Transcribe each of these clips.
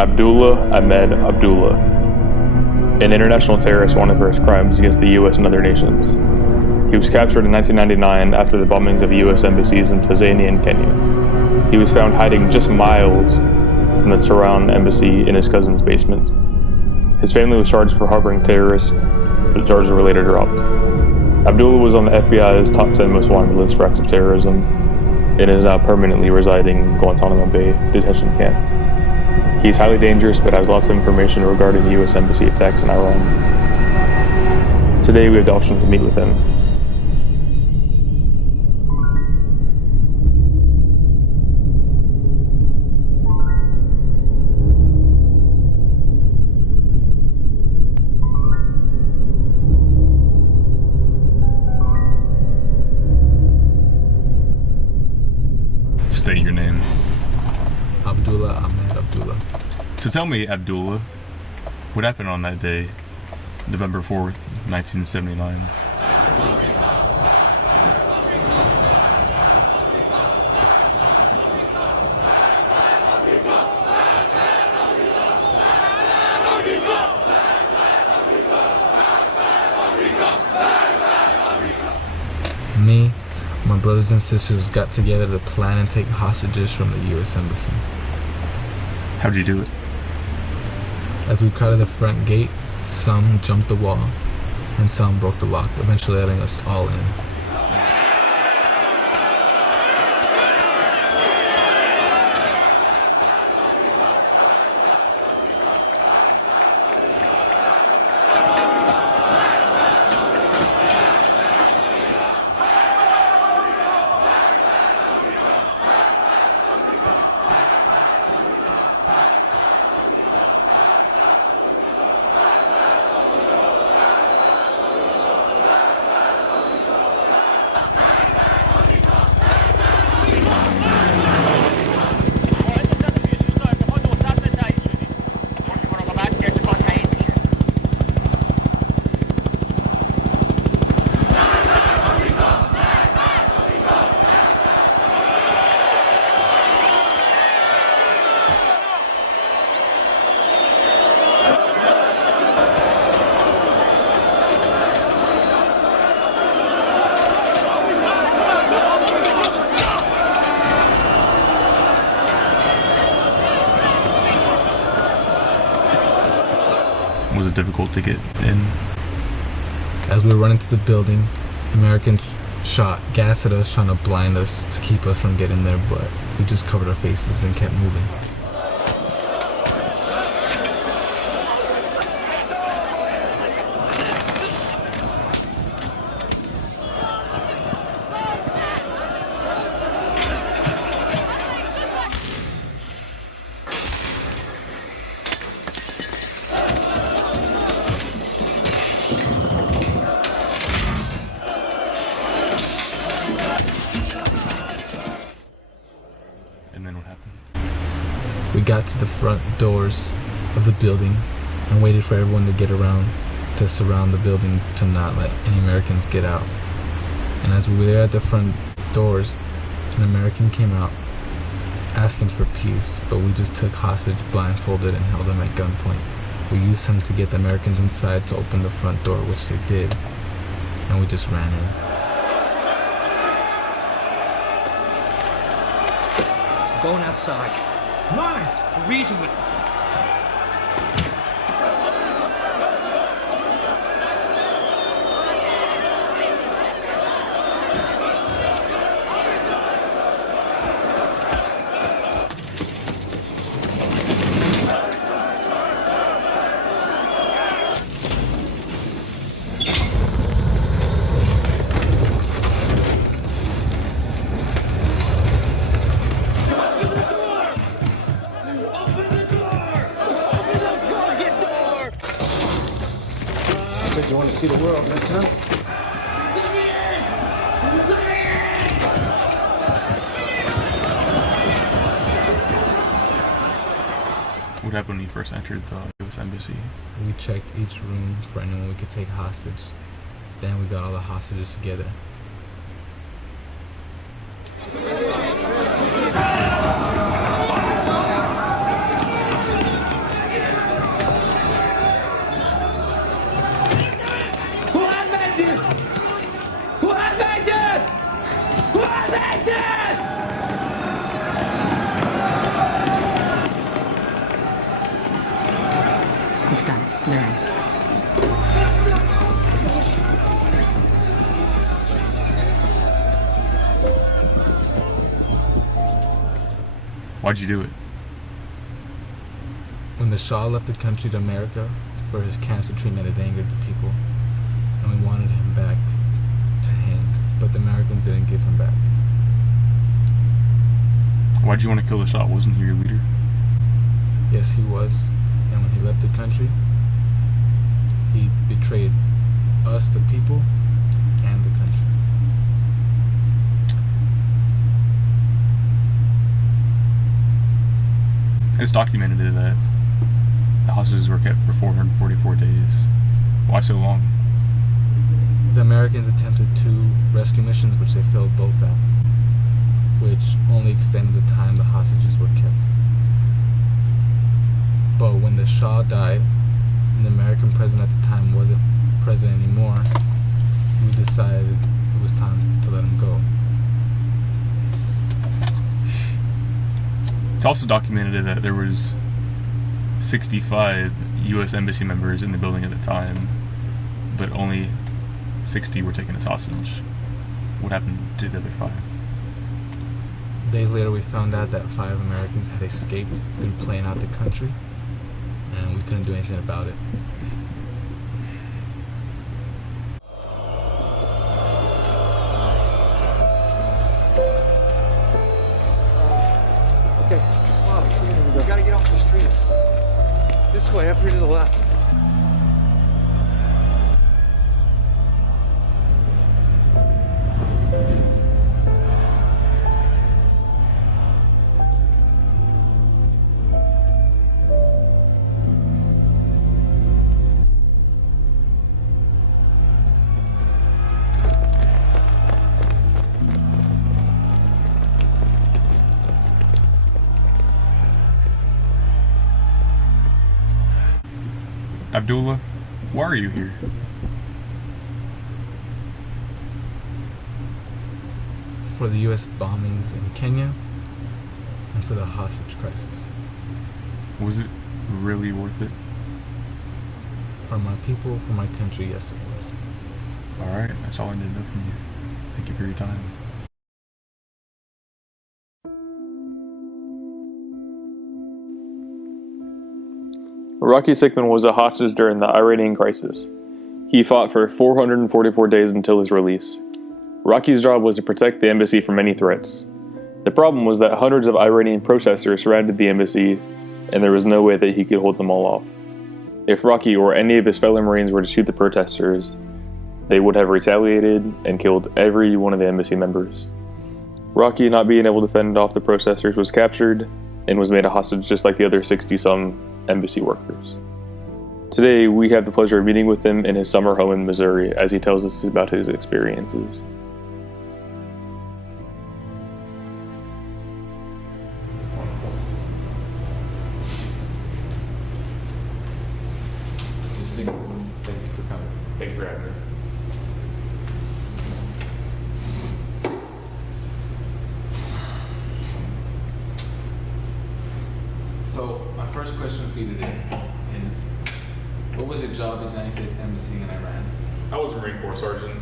Abdullah Ahmed Abdullah, an international terrorist wanted for his crimes against the U.S. and other nations. He was captured in 1999 after the bombings of U.S. embassies in Tanzania and Kenya. He was found hiding just miles from the Tehran embassy in his cousin's basement. His family was charged for harboring terrorists, but charges were later dropped. Abdullah was on the FBI's top 10 most wanted list for acts of terrorism and is now permanently residing in Guantanamo Bay detention camp. He's highly dangerous, but has lots of information regarding the U.S. Embassy attacks in Iran. Today we have the option to meet with him. State your name. Abdullah Ahmed Abdullah. So tell me, Abdullah, what happened on that day, November 4th, 1979? Me, my brothers and sisters got together to plan and take hostages from the U.S. Embassy. How'd you do it? As we crowded the front gate, some jumped the wall and some broke the lock, eventually letting us all in. Was it difficult to get in? As we were running to the building, Americans shot gas at us, trying to blind us to keep us from getting there, but we just covered our faces and kept moving. And then what happened? We got to the front doors of the building and waited for everyone to get around to surround the building to not let any Americans get out. And as we were there at the front doors, an American came out asking for peace, but we just took hostage blindfolded and held him at gunpoint. We used him to get the Americans inside to open the front door, which they did, and we just ran in. Going outside. Come on, to reason with them. Said you want to see the world, right, Tom? What happened when you first entered the U.S. Embassy? We checked each room for anyone we could take hostage. Then we got all the hostages together. Why'd you do it? When the Shah left the country to America for his cancer treatment, it angered the people, and we wanted him back to hang, but the Americans didn't give him back. Why'd you want to kill the Shah? Wasn't he your leader? Yes, he was, and when he left the country, he betrayed us, the people, and the country. It's documented that the hostages were kept for 444 days. Why so long? The Americans attempted 2 rescue missions, which they failed both at, which only extended the time the hostages were kept. But when the Shah died, and the American president at the time wasn't president anymore, we decided it was time to let him go. It's also documented that there was 65 U.S. Embassy members in the building at the time, but only 60 were taken as hostage. What happened to the other 5? Days later, we found out that 5 Americans had escaped through playing out the country, and we couldn't do anything about it. Okay, Bob, we gotta get off the streets. This way, up here to the left. Abdullah, why are you here? For the U.S. bombings in Kenya, and for the hostage crisis. Was it really worth it? For my people, for my country, yes it was. Alright, that's all I need to know from you. Thank you for your time. Rocky Sickman was a hostage during the Iranian crisis. He fought for 444 days until his release. Rocky's job was to protect the embassy from any threats. The problem was that hundreds of Iranian protesters surrounded the embassy, and there was no way that he could hold them all off. If Rocky or any of his fellow Marines were to shoot the protesters, they would have retaliated and killed every one of the embassy members. Rocky, not being able to fend off the protesters, was captured and was made a hostage just like the other 60-some embassy workers. Today, we have the pleasure of meeting with him in his summer home in Missouri as he tells us about his experiences. Thank you for coming. Thank you for having me. So, my first question for you today is, what was your job in the United States Embassy in Iran? I was a Marine Corps sergeant.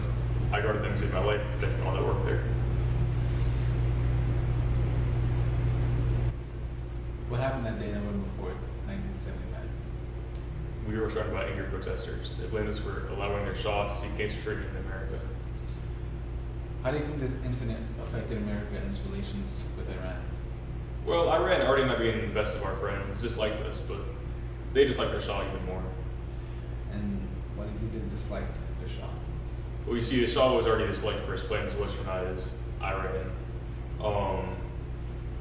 I guarded the embassy my life, protecting all that work there. What happened that day, November 4th, 1979? We were surrounded by angry protesters. They blamed us for allowing their Shah to seek cancer treatment in America. How do you think this incident affected America and its relations with Iran? Well, Iran already not being the best of our friends, disliked us, but they disliked their Shah even more. And why did you dislike the Shah? Well, you see, the Shah was already disliked for his plans to westernize Iran.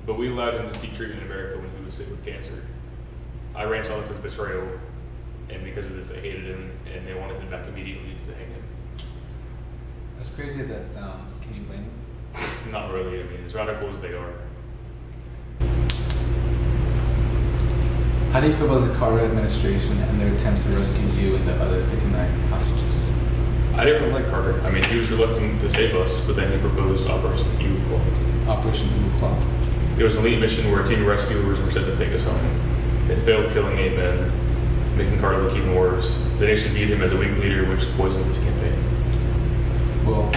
But we allowed him to seek treatment in America when he was sick with cancer. Iran saw this as betrayal, and because of this, they hated him, and they wanted him back immediately to hang him. As crazy as that sounds, can you blame him? Not really. I mean, as radical as they are. How do you feel about the Carter administration and their attempts to rescue you and the other 59 hostages? I didn't really like Carter. I mean, he was reluctant to save us, but then he proposed Operation Eagle Claw. Operation Eagle Claw. It was an elite mission where a team of rescuers were sent to take us home. It failed, killing 8 men. making Carter look even worse. The nation viewed him as a weak leader, which poisoned his campaign. Well,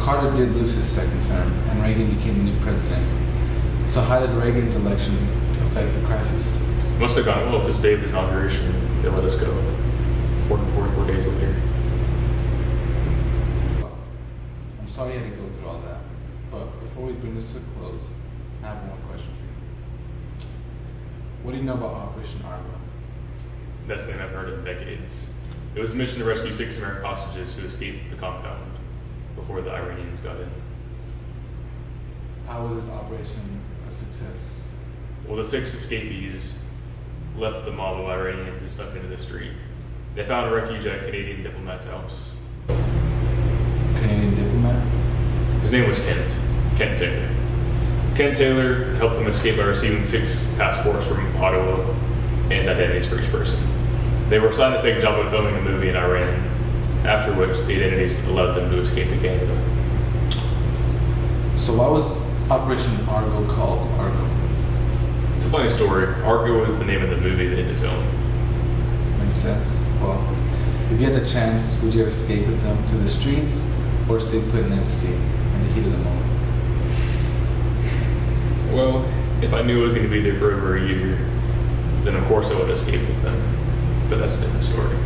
Carter did lose his second term, and Reagan became the new president. So how did Reagan's election affect the crisis? It must have gone well because the day of his inauguration, they let us go 44 days later. I'm sorry you had to go through all that, but before we bring this to a close, I have one question for you. What do you know about Operation Argo? That's the thing I've heard in decades. It was a mission to rescue 6 American hostages who escaped the compound before the Iranians got in. How was this operation a success? Well, the 6 escapees left the mob of Iranians and stuck into the street. They found a refuge at a Canadian diplomat's house. Canadian diplomat? His name was Kent Taylor. Kent Taylor helped them escape by receiving 6 passports from Ottawa and identities for each person. They were assigned a fake job of filming a movie in Iran, after which the identities allowed them to escape to Canada. So why was Operation Argo called Argo? It's a funny story. Argo was the name of the movie they did film. Makes sense. Well, if you had the chance, would you have escaped with them to the streets or stay put in embassy in the heat of the moment? Well, if I knew I was going to be there for over a year, then of course I would escape with them. But that's a different story.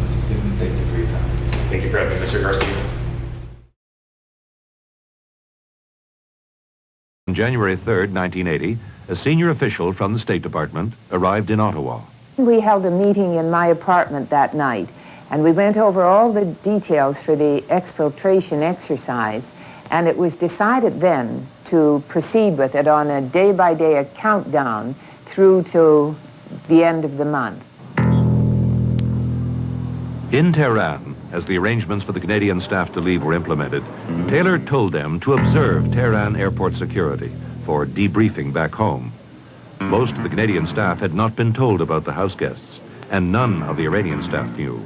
Mr. Sigmund, thank you for your time. Thank you for having me, Mr. Garcia. On January 3rd, 1980, a senior official from the State Department arrived in Ottawa. We held a meeting in my apartment that night, and we went over all the details for the exfiltration exercise, and it was decided then to proceed with it on a day-by-day countdown through to the end of the month. In Tehran, as the arrangements for the Canadian staff to leave were implemented, Taylor told them to observe Tehran airport security for debriefing back home. Most of the Canadian staff had not been told about the house guests, and none of the Iranian staff knew.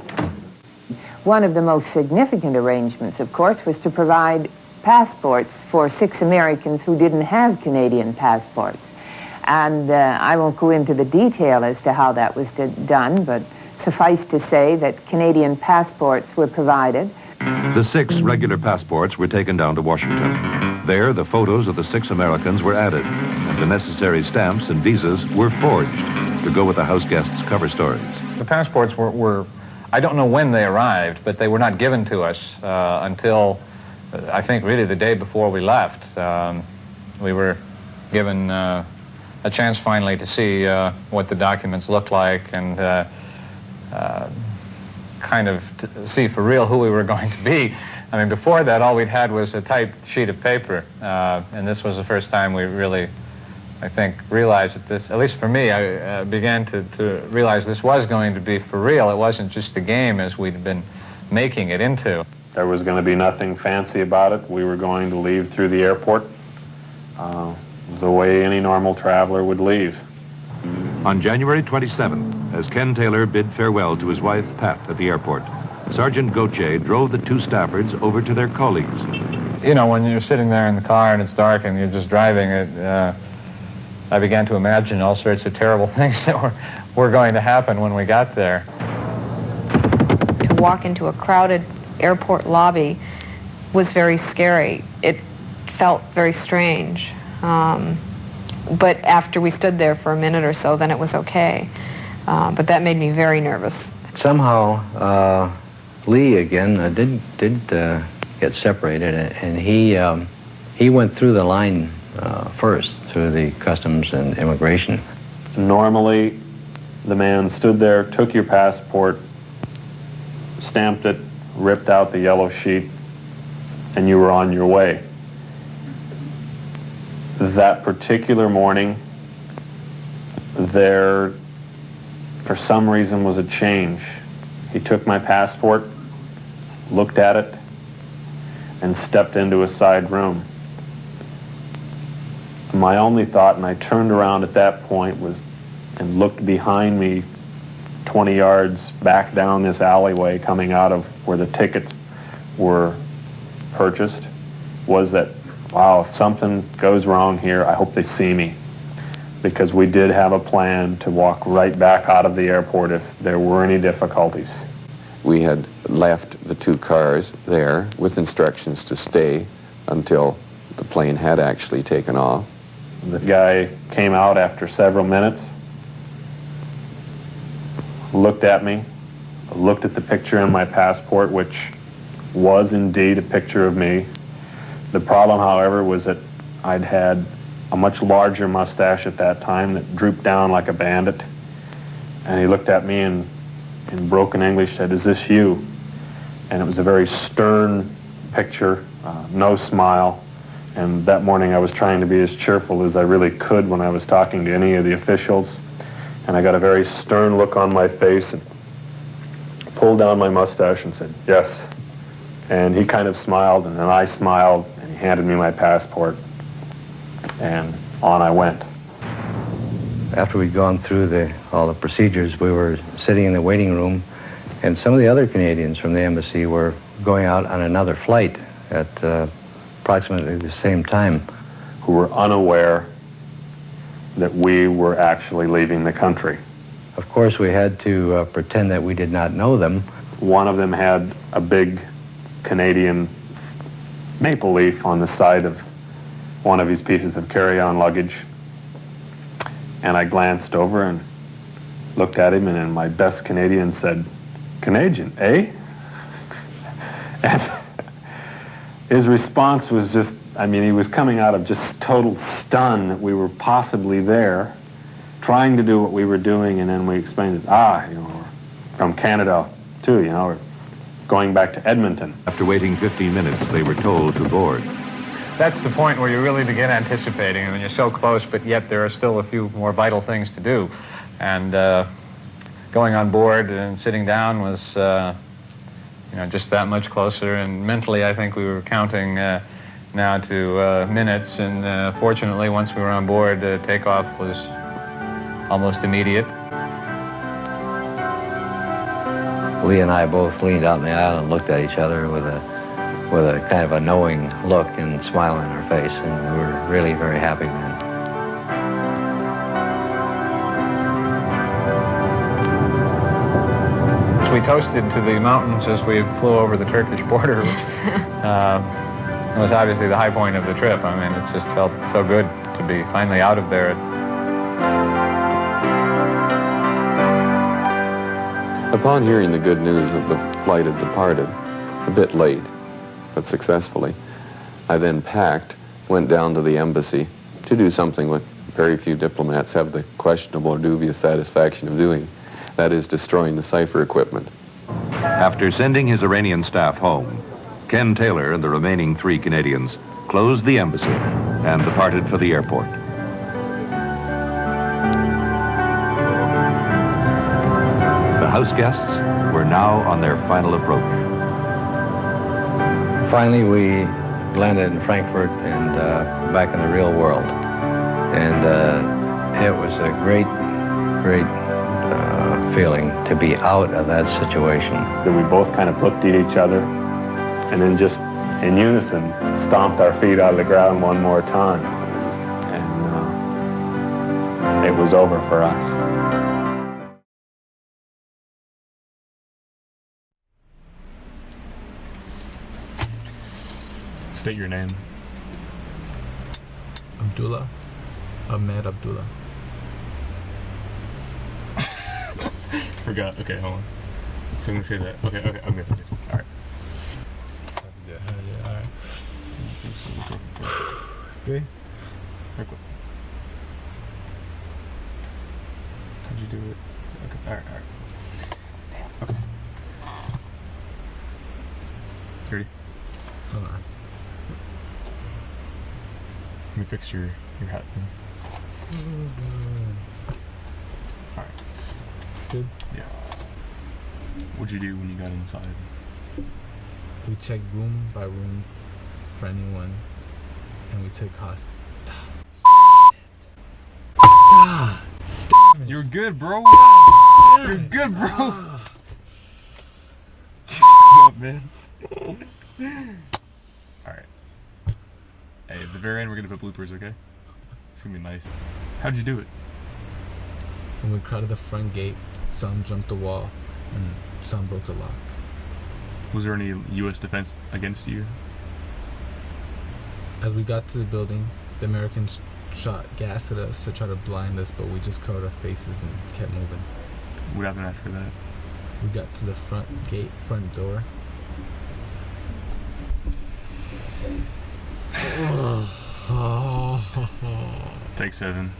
One of the most significant arrangements, of course, was to provide passports for 6 Americans who didn't have Canadian passports. And I won't go into the detail as to how that was done, but suffice to say that Canadian passports were provided. The 6 regular passports were taken down to Washington. There, the photos of the 6 Americans were added, and the necessary stamps and visas were forged to go with the house guests' cover stories. The passports were I don't know when they arrived, but they were not given to us until, I think, really the day before we left. We were given a chance finally to see what the documents looked like and kind of to see for real who we were going to be. I mean, before that, all we'd had was a typed sheet of paper, and this was the first time we really, I think, realized that this, at least for me, I began to realize this was going to be for real. It wasn't just a game as we'd been making it into. There was going to be nothing fancy about it. We were going to leave through the airport the way any normal traveler would leave. On January 27th, as Ken Taylor bid farewell to his wife, Pat, at the airport, Sergeant Gauthier drove the 2 Staffords over to their colleagues. You know, when you're sitting there in the car and it's dark and you're just driving it, I began to imagine all sorts of terrible things that were going to happen when we got there. To walk into a crowded airport lobby was very scary. It felt very strange. But after we stood there for a minute or so, then it was okay. But that made me very nervous. Somehow, Lee again did get separated, and he went through the line first, through the customs and immigration. Normally, the man stood there, took your passport, stamped it, ripped out the yellow sheet, and you were on your way. That particular morning, there, for some reason, was a change. He took my passport, looked at it, and stepped into a side room. My only thought, and I turned around at that point, was and looked behind me 20 yards back down this alleyway coming out of where the tickets were purchased, was that, wow, if something goes wrong here, I hope they see me. because we did have a plan to walk right back out of the airport if there were any difficulties. We had left the 2 cars there with instructions to stay until the plane had actually taken off. The guy came out after several minutes, looked at me, looked at the picture in my passport, which was indeed a picture of me. The problem, however, was that I'd had a much larger mustache at that time that drooped down like a bandit. And he looked at me and in broken English said, "Is this you?" And it was a very stern picture, no smile. And that morning I was trying to be as cheerful as I really could when I was talking to any of the officials. And I got a very stern look on my face and pulled down my mustache and said, "Yes." And he kind of smiled, and then I smiled, and he handed me my passport. And on I went. After we'd gone through all the procedures, we were sitting in the waiting room, and some of the other Canadians from the embassy were going out on another flight at approximately the same time. Who were unaware that we were actually leaving the country. Of course, we had to pretend that we did not know them. One of them had a big Canadian maple leaf on the side of one of his pieces of carry-on luggage. And I glanced over and looked at him, and in my best Canadian said, "Canadian, eh?" And his response was just, I mean, he was coming out of just total stun that we were possibly there, trying to do what we were doing, and then we explained that, you know, we're from Canada too, you know, we're going back to Edmonton. After waiting 15 minutes, they were told to board. That's the point where you really begin anticipating, and when you're so close, but yet there are still a few more vital things to do. And going on board and sitting down was, you know, just that much closer. And mentally, I think we were counting now to minutes. And fortunately, once we were on board, takeoff was almost immediate. Lee and I both leaned out in the aisle and looked at each other with a kind of a knowing look and smile on our face, and we were really very happy then. We toasted to the mountains as we flew over the Turkish border, which was obviously the high point of the trip. I mean, it just felt so good to be finally out of there. Upon hearing the good news that the flight had departed, a bit late, but successfully, I then packed, went down to the embassy to do something what very few diplomats have the questionable or dubious satisfaction of doing. That is, destroying the cipher equipment. After sending his Iranian staff home, Ken Taylor and the remaining 3 Canadians closed the embassy and departed for the airport. The house guests were now on their final approach. Finally, we landed in Frankfurt and back in the real world. And it was a great feeling to be out of that situation. We both kind of looked at each other and then just in unison stomped our feet out of the ground one more time. And it was over for us. State your name. Abdullah. Ahmed Abdullah. Forgot. Okay, hold on. So I'm gonna say that. Okay, I'm good. All right. Yeah, alright. Okay. Real quick. How'd you do it? Okay, alright. Okay. Ready? Hold on. Let me fix your hat thing. Alright. Good? Yeah. What'd you do when you got inside? We checked room by room for anyone, and we took hostage. You're good, bro. You're good, bro. What up, man? Alright. Hey, at the very end, we're gonna put bloopers, okay? It's gonna be nice. How'd you do it? When we crowded the front gate, some jumped the wall, and some broke the lock. Was there any U.S. defense against you? As we got to the building, the Americans shot gas at us to try to blind us, but we just covered our faces and kept moving. What happened after that? We got to the front gate, front door. Take 7.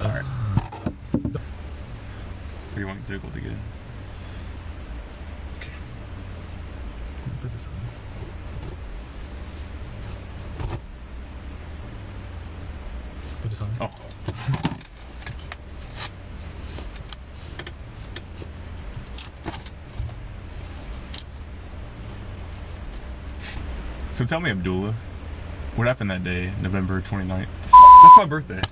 Alright. What do you want the vehicle to get? Okay. Put this on. Put this on. Oh. So tell me, Abdullah, what happened that day, November 29th? That's my birthday.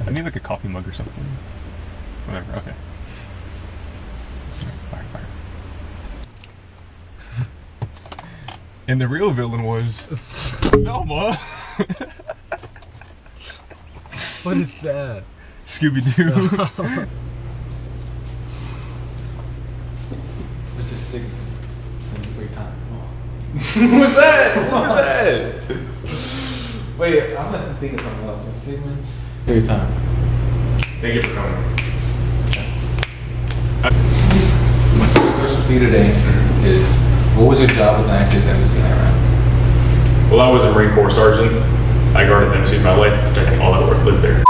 I need like a coffee mug or something. Whatever, okay. Fire. And the real villain was Velma. What is that? Scooby-Doo. Mr. Sigmund, in your free time. What's that? What was that? Wait, I'm gonna think of something else. Mr. Sigmund, free time. Thank you for coming. My first question for you today is, what was your job with the United States Embassy in Iran? Well, I was a Marine Corps sergeant. I guarded the embassy my life, protecting all that lived there.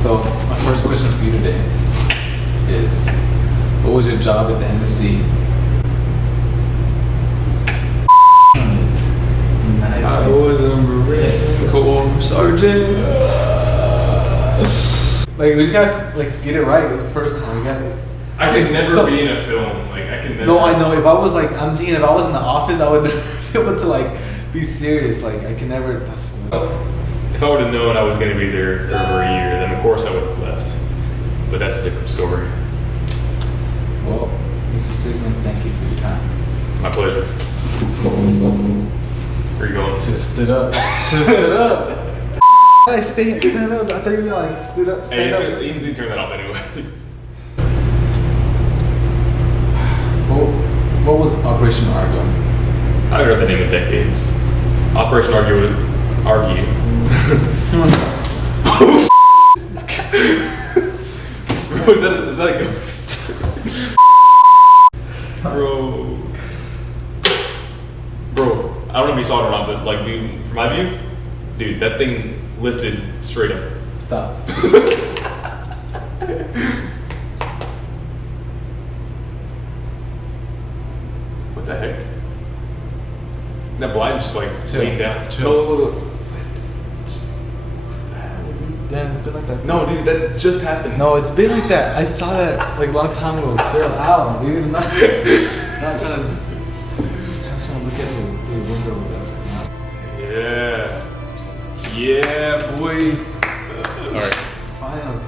So, my first question for you today is, what was your job at the embassy? I was a Marine Corps sergeant. Like, we just gotta get it right the first time. We gotta. I could never be in a film. Like I could never. No, I know. If I was I'm thinking if I was in the office, I would never be able to be serious. I can never. If I would have known I was going to be there for over a year, then of course I would have left. But that's a different story. Well, Mr. Sigmund, thank you for your time. My pleasure. Where are you going? Just stood up. Just stood up. I stand up. I thought you were stood up. Hey, you can turn that off anyway. What was Operation Argo? I heard the name in decades. Operation Argo was argue. Bro, is that a ghost? Bro, I don't know if you saw it or not, but dude, from my view, dude, that thing lifted straight up. Stop. What the heck? That blind just leaned down. Chill. No. Damn, it's been like that. No, dude, that just happened. No, it's been like that. I saw that a long time ago. Chill out, dude. Not trying to have someone look at the window. Yeah, boy. All right. Finally.